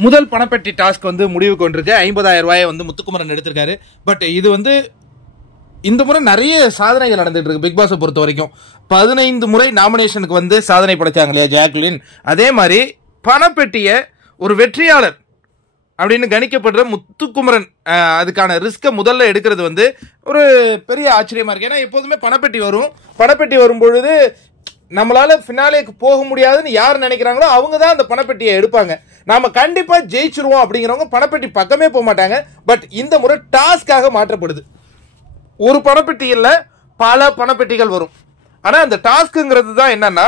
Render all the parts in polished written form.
முதல் பணப்பெட்டி டாஸ்க் வந்து முடிவு கொண்டிருக்கு. 50,000 ரூபாயை வந்து முத்துக்குமரன் எடுத்திருக்காரு. பட் இது வந்து இந்த முறை நிறைய சாதனைகள் நடந்துட்டு இருக்கு. பிக் பாஸை பொறுத்த வரைக்கும் 15 முறை நாமினேஷனுக்கு வந்து சாதனை படைச்சாங்க இல்லையா ஜாக்லின். அதே மாதிரி பணப்பெட்டியை ஒரு வெற்றியாளர் அப்படின்னு கணிக்கப்படுற முத்துக்குமரன் அதுக்கான ரிஸ்கை முதல்ல எடுக்கிறது வந்து ஒரு பெரிய ஆச்சரியமா இருக்கு. ஏன்னா எப்போதுமே பணப்பெட்டி வரும் பொழுது நம்மளால ஃபினாலேக்கு போக முடியாதுன்னு யார் நினைக்கிறாங்களோ அவங்க தான் அந்த பணப்பெட்டியை எடுப்பாங்க. நாம கண்டிப்பா ஜெயிச்சிருவோம் அப்படிங்கிறவங்க பணப்பெட்டி பக்கமே போக மாட்டாங்க. பட் இந்த முறை டாஸ்காக மாற்றப்படுது. ஒரு பணப்பெட்டி இல்ல, பல பணப்பெட்டிகள் வரும். ஆனா அந்த டாஸ்க்குங்கிறது தான் என்னன்னா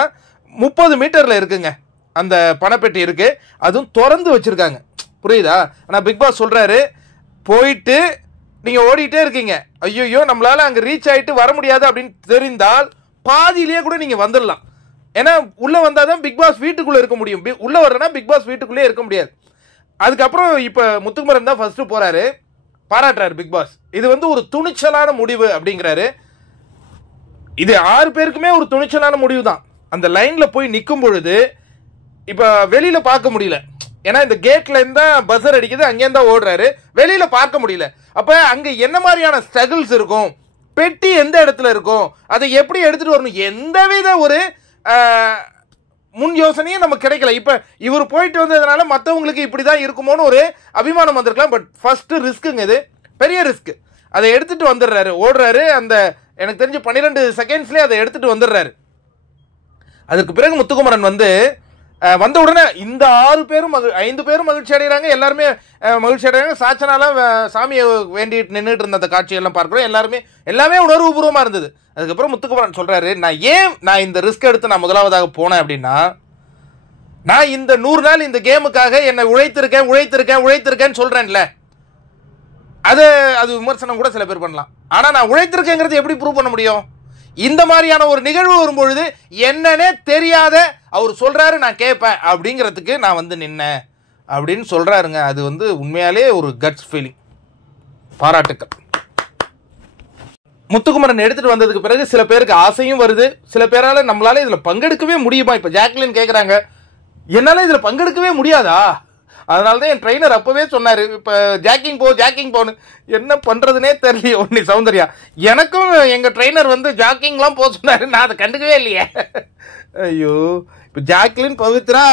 30 மீட்டர்ல இருக்குங்க அந்த பணப்பெட்டி இருக்கு. அதுவும் திறந்து வச்சிருக்காங்க, புரியுதா? ஆனா பிக் பாஸ் சொல்றாரு, போயிட்டு நீங்க ஓடிட்டே இருக்கீங்க, ஐயோ நம்மளால அங்க ரீச் ஆயிட்டு வர முடியாது அப்படின்னு தெரிந்தால் பாதியிலேயே கூட நீங்க வந்துடலாம். ஏன்னா உள்ள வந்தாதான் பிக் பாஸ் வீட்டுக்குள்ள இருக்க முடியும். உள்ள வர்றனா பிக் பாஸ் வீட்டுக்குள்ளே இருக்க முடியாது. அதுக்கப்புறம் இப்ப முத்துக்குமரன் தான் ஃபர்ஸ்ட் போறாரு, பாராட்டுறாரு பிக் பாஸ். இது வந்து ஒரு துணிச்சலான முடிவு அப்படிங்கிறாரு. இது 6 பேருக்குமே ஒரு துணிச்சலான முடிவு தான். அந்த லைன்ல போய் நிற்கும் பொழுது இப்ப வெளியில பார்க்க முடியல. ஏன்னா இந்த கேட்ல இருந்தா பஸர் அடிக்குது, அங்கே இருந்தா ஓடுறாரு, வெளியில பார்க்க முடியல. அப்ப அங்க என்ன மாதிரியான ஸ்ட்ரகிள்ஸ் இருக்கும், பெட்டி எந்த இடத்துல இருக்கும், அதை எப்படி எடுத்துட்டு வரணும், எந்தவித ஒரு முன் யோசனையும் நமக்கு கிடைக்கல. இப்ப இவர் போயிட்டு வந்ததுனால மற்றவங்களுக்கு இப்படிதான் இருக்குமோன்னு ஒரு அபிமானம் வந்திருக்கலாம். பட் ஃபர்ஸ்ட் ரிஸ்க்குங்க, இது பெரிய ரிஸ்க். அதை எடுத்துட்டு வந்துடுறாரு, ஓடுறாரு. அந்த எனக்கு தெரிஞ்சு 12 செகண்ட்ஸ்லேயே அதை எடுத்துட்டு வந்துடுறாரு. அதுக்கு பிறகு முத்துக்குமரன் வந்து வந்த உடனே இந்த 5 பேரும் மகிழ்ச்சி அடைகிறாங்க. எல்லாருமே மகிழ்ச்சி அடைகிறாங்க. சாச்சனாலாம் சாமியை வேண்டிட்டு நின்றுட்டு இருந்த அந்த காட்சியெல்லாம் பார்க்குறோம். எல்லாமே உணர்வுபூர்வமாக இருந்தது. அதுக்கப்புறம் முத்துக்குமரன் சொல்கிறாரு, நான் இந்த ரிஸ்க் எடுத்து நான் முதலாவதாக போனேன் அப்படின்னா, நான் இந்த 100 நாள் இந்த கேமுக்காக என்னை உழைத்திருக்கேன்னு சொல்கிறேன்ல, அது விமர்சனம் கூட சில பேர் பண்ணலாம். ஆனால் நான் உழைத்திருக்கேங்கிறது எப்படி ப்ரூவ் பண்ண முடியும்? இந்த மாதிரியான ஒரு நிகழ்வு வரும்பொழுது என்னன்னே தெரியாத அவர் சொல்றாரு, நான் கேட்பேன் அப்படிங்கிறதுக்கு நான் வந்து நின்னேன் அப்படின்னு சொல்றாருங்க. அது வந்து உண்மையாலே ஒரு கட்ஸ் ஃபீலிங். பாராட்டுக்கள். முத்துக்குமரன் எடுத்துட்டு வந்ததுக்கு பிறகு சில பேருக்கு ஆசையும் வருது, சில பேரால நம்மளால இதுல பங்கெடுக்கவே முடியுமா? இப்ப ஜாக்லின் கேட்கறாங்க, என்னால இதுல பங்கெடுக்கவே முடியாதா? அதனாலதான் என் ட்ரெயினர் அப்பவே சொன்னாரு, இப்ப ஜாக்கிங் போன்னு. என்ன பண்றதுனே தெரியல ஒன்னு சௌந்தர்யா. எனக்கும் எங்க ட்ரெயினர் வந்து ஜாக்கிங்லாம் போக சொன்னாரு, நான் அதை கண்டுக்கவே இல்லையே. ஐயோ, இப்ப ஜாக்லின், பவித்ரா,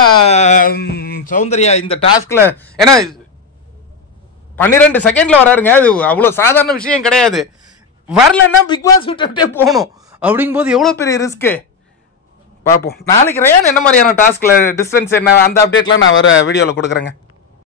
சௌந்தர்யா இந்த டாஸ்க்ல ஏன்னா 12 செகண்ட்ல வராருங்க. அது அவ்வளவு சாதாரண விஷயம் கிடையாது. வரலன்னா பிக் பாஸ் விட்டு போகணும் அப்படிங்கும்போது எவ்வளவு பெரிய ரிஸ்க். பார்ப்போம் நாளைக்கு ரயான் என்ன மாதிரியான டாஸ்க்ல டிஸ்டன்ஸ் என்ன, அந்த அப்டேட்லாம் நான் வர வீடியோவில் கொடுக்குறேங்க.